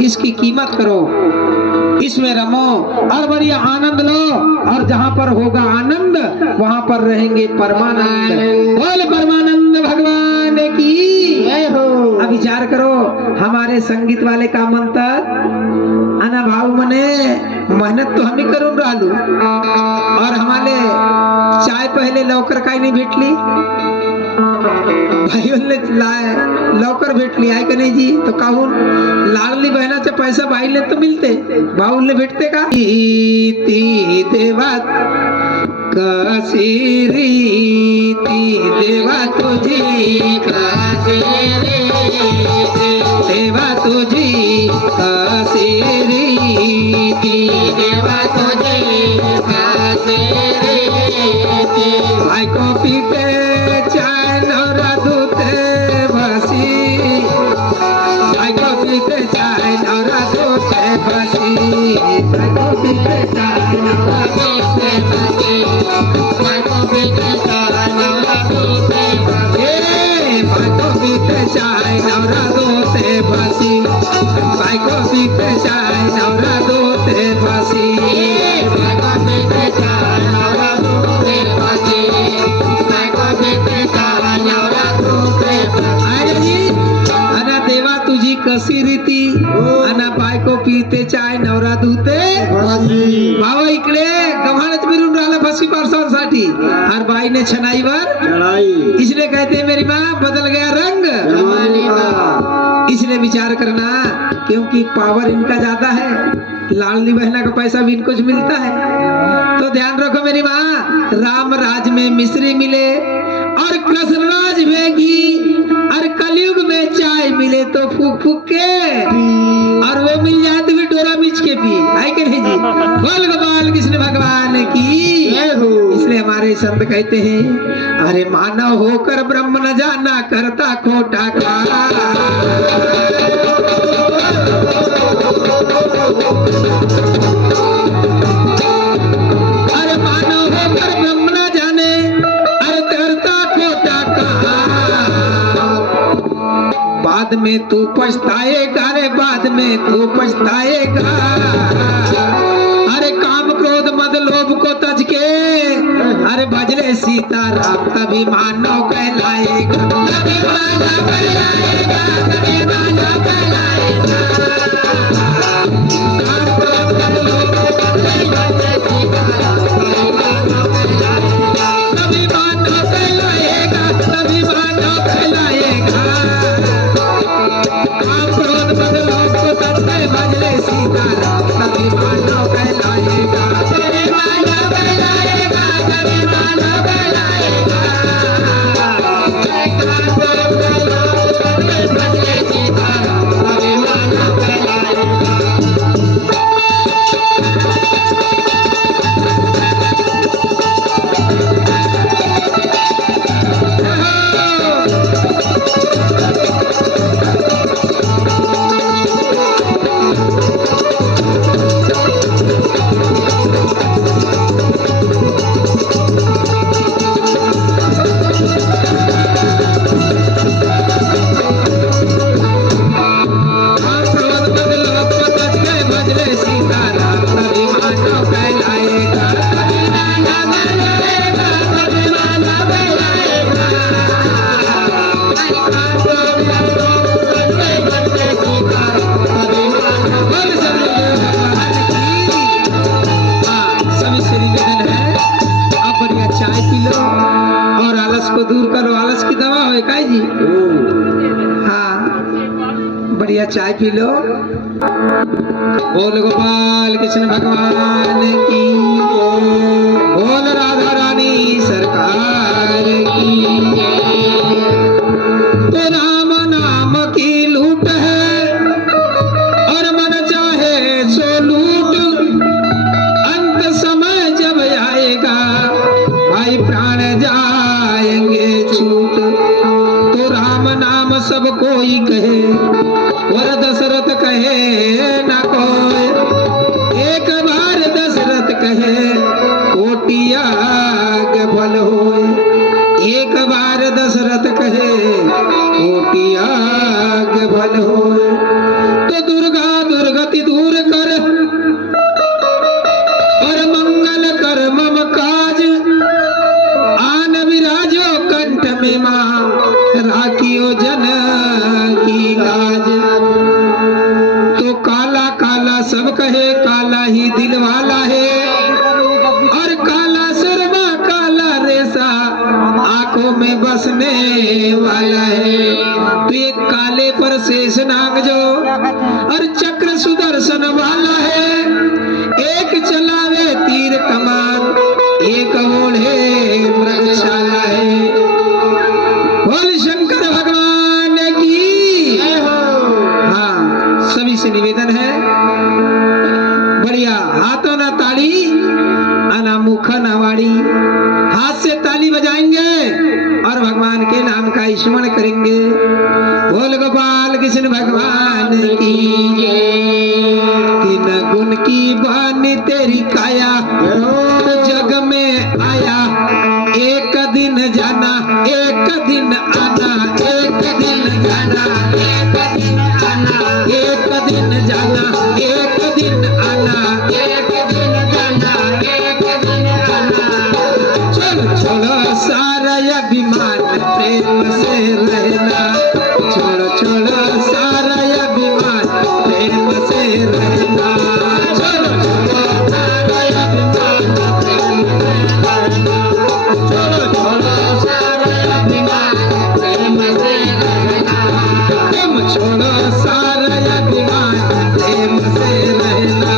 इसकी कीमत करो, इसमें रमो और बढ़िया आनंद लो, और जहाँ पर होगा आनंद वहाँ पर रहेंगे परमानंद। बोल परमानंद भगवान की जय हो। अब विचार करो, हमारे संगीत वाले का मंत्र अना भाव मने मेहनत तो हम ही करूँ रालू, और हमारे चाय पहले लौकर का ही नहीं भेटली भाई लौकर भेटली है कि नहीं जी? तो कहून लाडली बहना से पैसा भाई ने तो मिलते, बाउल ने भेटते का देवा कसी रीति देवा तुझी देवा तुझी कसी रीति देवा तुझी कसी रीति भाई को पीते चाय नौरा दूते बसी भाई को पीते चाय नौरा दूते बसी भाई को पीते चाय नौरा दूते बसी भाई को पीते चाय नौरा दूते बसी भाई को पीते चाय नौरा दूते बसी भाई को पीते चाय नौरा दूते बसी भाई को पीते चाय नौरा दूते बसी भाई को पीते चाय नौरा दूते बसी अना देवा तुझी कसी रीती अना बायको पीते चाय नवरा धुते भाव इकडे गव्हाणच मिरून राहिला फसी पार्सलसाठी और बाई ने छनाईवर इसने कहते मेरी माँ बदल गया रंग इसने विचार करना, क्योंकि पावर इनका ज्यादा है, लाडली बहना का पैसा भी इनको मिलता है। तो ध्यान रखो मेरी माँ, राम राज में मिश्री मिले और कृष्ण राज में घी और कलयुग में चाय मिले तो फूक फूक के, और वो मिल जाए तो भी डोरा बीच के पी, है कि नहीं जी? बोल गोपाल कृष्ण भगवान की इसलिए हमारे संत कहते हैं, अरे मानव होकर ब्रह्म न जाना करता खोटा का, अरे मानव होकर ब्रह्म न जाने अरे करता खोटा का, बाद में तू पछताएगा रे बाद में तू पछताएगा, अरे काम क्रोध मद लोभ को तज के अरे भजले सीताराम तभी मानव कहलाएगा, तभी मानव कहलाएगा, तभी मानव कहलाएगा। काम क्रोध मद लोभ को तज के भजले सीताराम तभी मानव कहलाएगा, तभी मानव कहलाएगा। काम क्रोध मद लोभ को तज के भजले सीताराम तभी मानव कहलाएगा, तभी मानव कहलाएगा, तभी मानव कहलाएगा। आलस की दवा हो का जी? हाँ, बढ़िया चाय पी लो। बोल गोपाल कृष्ण भगवान की जय। बोल राधा रानी सरकार की जय। तो राम नाम की लूट है और मन चाहे सो लूट, अंत समय जब आएगा भाई प्राण जाएंगे छूट। तो राम नाम सब कोई कहे और दशरथ कहे ना कोई, एक बार दशरथ कहे कोटिया के फल होए। एक बार दशरथ कहे कोटिया के फल होए। तो दुर्गा दुर्गति दूर कर और मंगल कर मम काज, आन विराजो कंठ में मां राखियो जन की लाज। तो काला काला सब कहे काला ही दिल वाला है, और काला सुरमा काला रेसा आंखों में बसने वाला है। तो ये काले पर शेष नाग जो और चक्र सुदर्शन वाला है, एक चलावे तीर कमान एक ओढ़े मृगशाला है। बोल शंकर भगवान की जय हो। हाँ, सभी से निवेदन है बढ़िया हाथों ना ताली आना मुख ना वाड़ी, हाथ से ताली बजाएंगे और भगवान के नाम का स्मरण करेंगे। बोल गोपाल कृष्ण भगवान की जय। तीन गुण की बानी तेरी काया तो जग में आया, एक दिन जाना एक दिन आना, एक दिन जाना एक दिन आना, एक दिन जाना एक दिन आना, एक दिन जाना एक दिन आना। चलो चलो सारा अभिमान प्रेम से रहना, छोड़ो छोड़ो सारा अभिमान प्रेम से रहना। छोड़ो छोड़ो सारा अभिमान प्रेम से रहना, छोड़ो छोड़ो सारा अभिमान प्रेम से रहना। तुम छोड़ो सारा अभिमान प्रेम से रहना,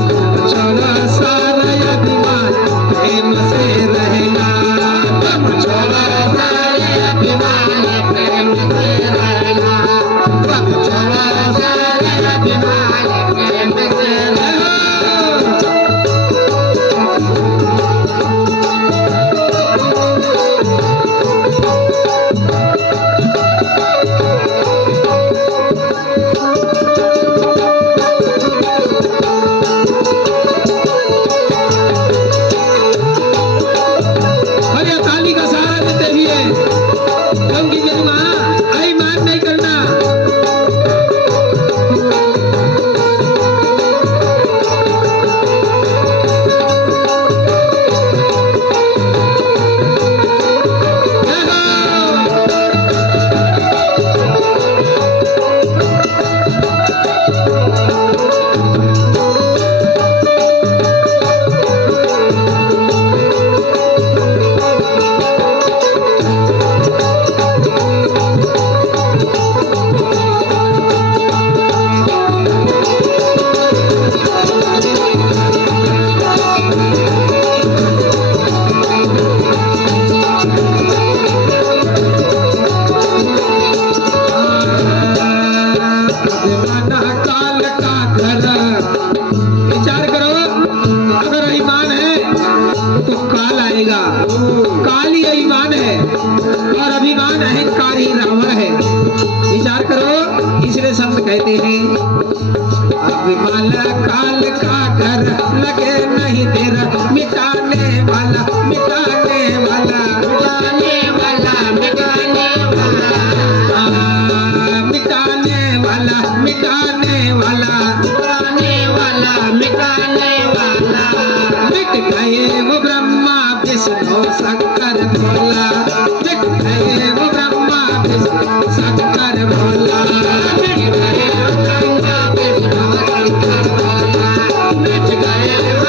तुम छोड़ो सारा अभिमान प्रेम से रहना। तुम छोड़ो सारा अभिमान प्रेम से रहना, तुम छोड़ो सारा अभिमान प्रेम से रहना। अरे ताली का सहारा देते हुए कम की मेरी माँ आई मान नहीं करना। अभिमाना काल का घर, विचार करो अगर अभिमान है तो काल आएगा। काल ही अभिमान है और अभिमान अहंकारी रावण है। विचार करो, इसलिए संत कहते हैं अभिमान काल का घर लगे नहीं तेरा मिटाने वाला, मिटाने वाला, मिटाने वाला, मिटाने वाला, मिटाने वाला, मिटाने वाला, मिटाने वाला, मिटाने वाला। मिट गए वो ब्रह्मा विष्णु शंकर भोला, मिट गए वो ब्रह्मा विष्णु शंकर भोला, मिट गए वो ब्रह्मा विष्णु शंकर भोला, मिट गए वो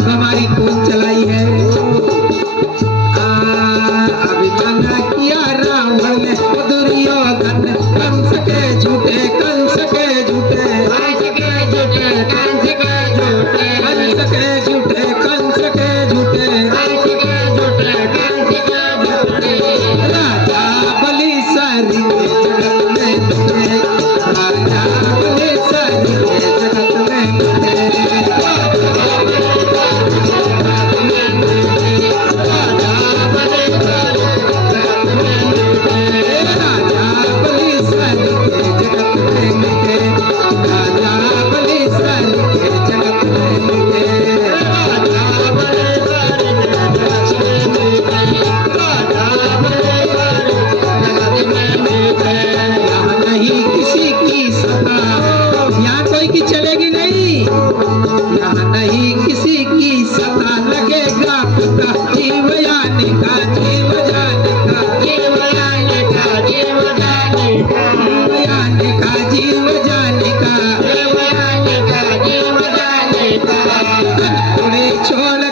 हमारी खून चलाई है। अभिमान किया रावण ने, दुर्योधन कंस के झूठे, कंस के झूठे, कंस के झूठे, कंस के झूठे, कंस के झूठे, कंस के झूठे, कंस के झूठे, कंस के झूठे। राजा बलि सारी जगत में मिले, राजा बलि सारी जगत में मिले, नहीं आने का, घोड़े छोड़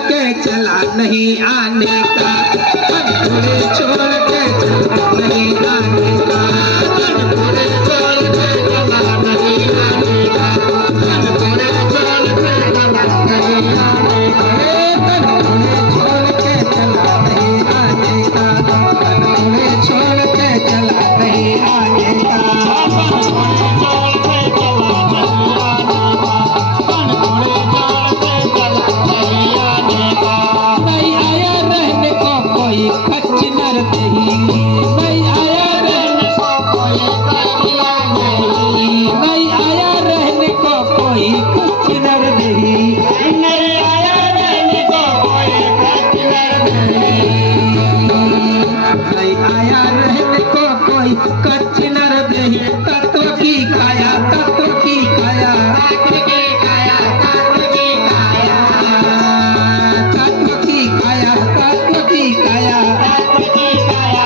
के चला नहीं आने का, घोड़े छोड़ के चला नहीं आने का, घोड़े छोड़ के चला नहीं आने का, घोड़े छोड़ के चला नहीं आने का, घोड़े छोड़ के चला नहीं आने का, खच्च नर नहीं, नहीं आया रहने को कोई खच्चिया नहीं, नहीं आया रहने को कोई खच्च नर नहीं, नहीं आया रहने को कोई खच्च नर नहीं, नहीं आया रहने को कोई खच्च नर नहीं। तत्व की काया, तत्व की काया, तत्व की काया, तत्व की काया, तत्व की काया, तत्व की काया,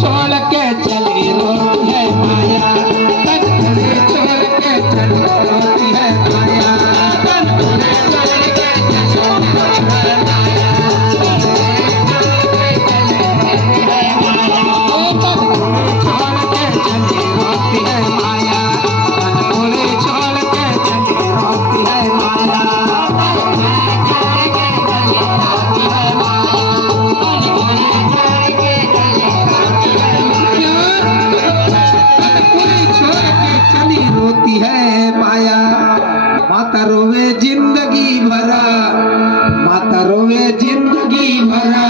छोड़ के चली रोती है माया, तनखुड़े छोड़ के चली रोती है माया, तनखुड़े छोड़ के चली रोती है माया, तनखुड़े छोड़ के चली रोती है माया, तनखुड़े छोड़ के चली रोती है माया, चली रोती है माया। माता रोवे जिंदगी भरा, माता रोवे जिंदगी भरा,